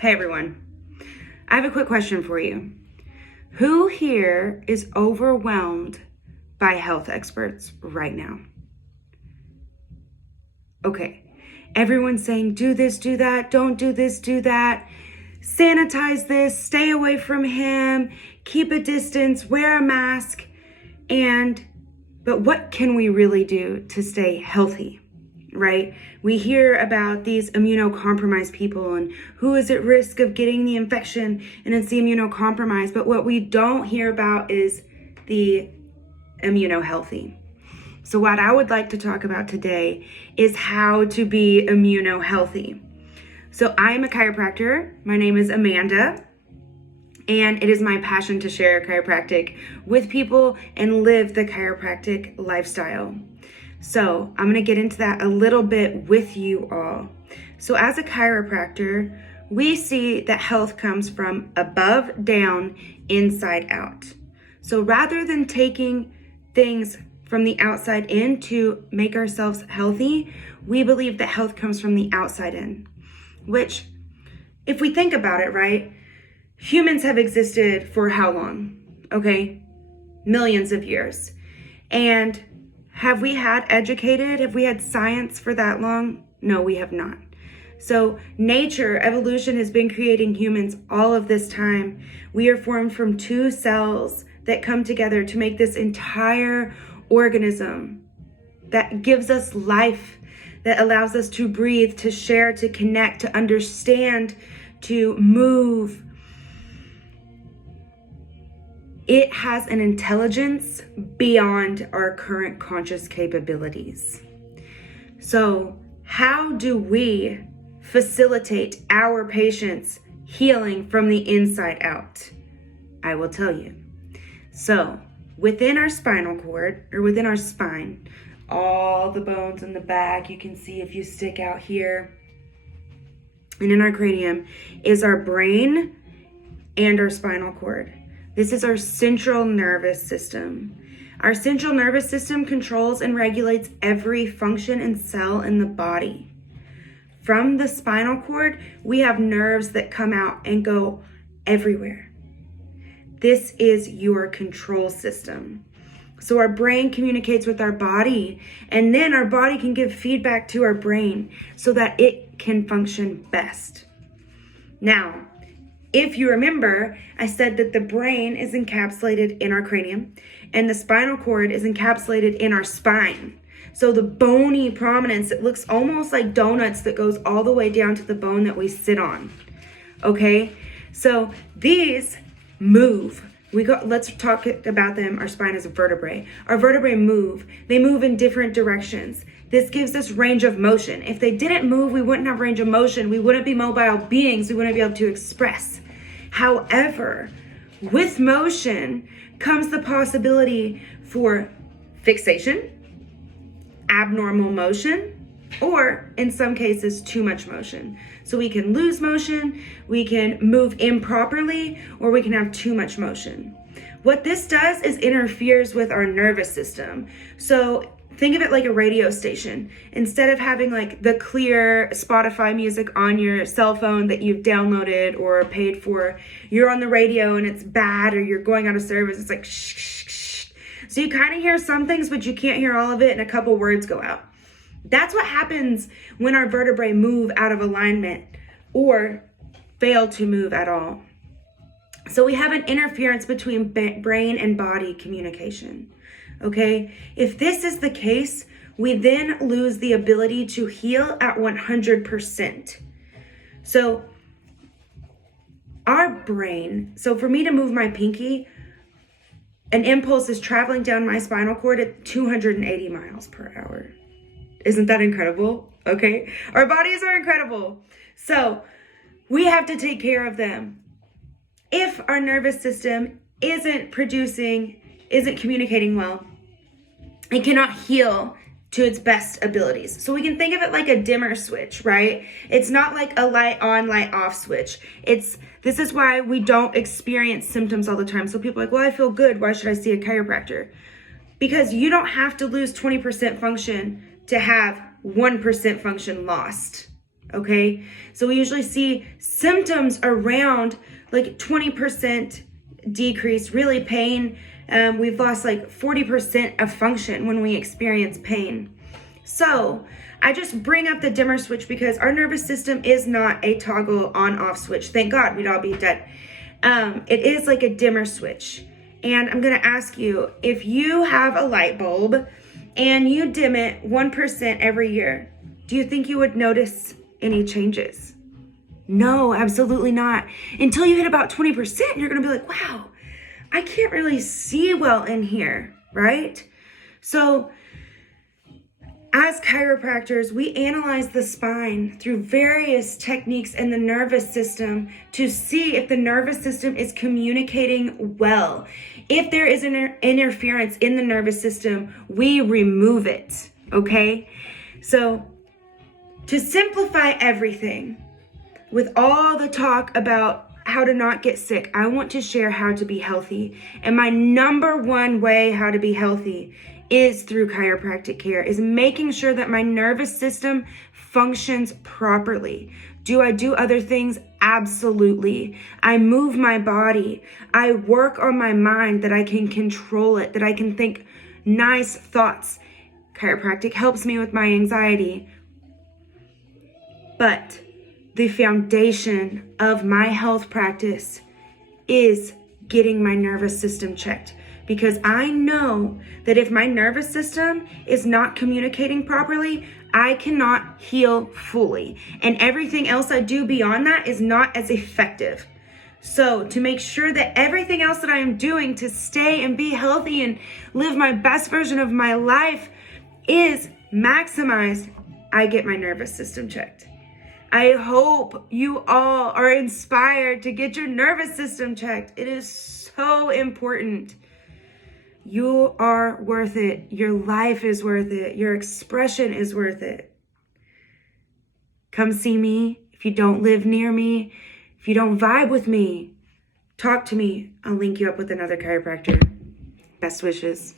Hey everyone, I have a quick question for you. Who here is overwhelmed by health experts right now? Okay, everyone's saying do this, do that, don't do this, do that, sanitize this, stay away from him, keep a distance, wear a mask, but what can we really do to stay healthy? Right? We hear about these immunocompromised people and who is at risk of getting the infection, and it's the immunocompromised. But what we don't hear about is the immunohealthy. So what I would like to talk about today is how to be immunohealthy. So I'm a chiropractor. My name is Amanda, and it is my passion to share chiropractic with people and live the chiropractic lifestyle. So I'm going to get into that a little bit with you all. So as a chiropractor, we see that health comes from above down, inside out. So rather than taking things from the outside in to make ourselves healthy, we believe that health comes from the outside in, which if we think about it, right, humans have existed for how long? Okay, millions of years. And have we had science for that long? No, we have not. So nature, evolution has been creating humans all of this time. We are formed from two cells that come together to make this entire organism that gives us life, that allows us to breathe, to share, to connect, to understand, to move. It has an intelligence beyond our current conscious capabilities. So how do we facilitate our patients healing from the inside out? I will tell you. So within our spinal cord, or within our spine, all the bones in the back, you can see if you stick out here, and in our cranium is our brain and our spinal cord. This is our central nervous system. Our central nervous system controls and regulates every function and cell in the body. From the spinal cord, we have nerves that come out and go everywhere. This is your control system. So our brain communicates with our body, and then our body can give feedback to our brain so that it can function best. Now, if you remember, I said that the brain is encapsulated in our cranium and the spinal cord is encapsulated in our spine. So the bony prominence, it looks almost like donuts that goes all the way down to the bone that we sit on. Okay, so these move. Let's talk about them. Our spine is a vertebrae. Our vertebrae move. They move in different directions. This gives us range of motion. If they didn't move, we wouldn't have range of motion. We wouldn't be mobile beings. We wouldn't be able to express. However, with motion comes the possibility for fixation, abnormal motion, or in some cases, too much motion. So we can lose motion, we can move improperly, or we can have too much motion. What this does is interferes with our nervous system. So think of it like a radio station. Instead of having like the clear Spotify music on your cell phone that you've downloaded or paid for, you're on the radio and it's bad, or you're going out of service, it's like shh, shh, shh. So you kind of hear some things, but you can't hear all of it, and a couple words go out. That's what happens when our vertebrae move out of alignment or fail to move at all. So we have an interference between brain and body communication. Okay, if this is the case, we then lose the ability to heal at 100%. So our brain, so for me to move my pinky, an impulse is traveling down my spinal cord at 280 miles per hour. Isn't that incredible? Okay, our bodies are incredible. So we have to take care of them. If our nervous system isn't communicating well, it cannot heal to its best abilities. So we can think of it like a dimmer switch, right? It's not like a light on, light off switch. This is why we don't experience symptoms all the time. So people are like, well, I feel good. Why should I see a chiropractor? Because you don't have to lose 20% function to have 1% function lost. okay? So we usually see symptoms around like 20% decrease, really pain. We've lost like 40% of function when we experience pain. So I just bring up the dimmer switch because our nervous system is not a toggle on-off switch. Thank God, we'd all be dead. It is like a dimmer switch. And I'm gonna ask you, if you have a light bulb and you dim it 1% every year, do you think you would notice any changes? No, absolutely not. Until you hit about 20%, you're gonna be like, wow, I can't really see well in here, right? So as chiropractors, we analyze the spine through various techniques in the nervous system to see if the nervous system is communicating well. If there is an interference in the nervous system, we remove it, okay? So to simplify everything, with all the talk about how to not get sick, I want to share how to be healthy. And my number one way how to be healthy is through chiropractic care, is making sure that my nervous system functions properly. Do I do other things? Absolutely. I move my body. I work on my mind that I can control it, that I can think nice thoughts. Chiropractic helps me with my anxiety. But the foundation of my health practice is getting my nervous system checked. Because I know that if my nervous system is not communicating properly, I cannot heal fully. And everything else I do beyond that is not as effective. So to make sure that everything else that I am doing to stay and be healthy and live my best version of my life is maximized, I get my nervous system checked. I hope you all are inspired to get your nervous system checked. It is so important. You are worth it. Your life is worth it. Your expression is worth it. Come see me. If you don't live near me, if you don't vibe with me, talk to me. I'll link you up with another chiropractor. Best wishes.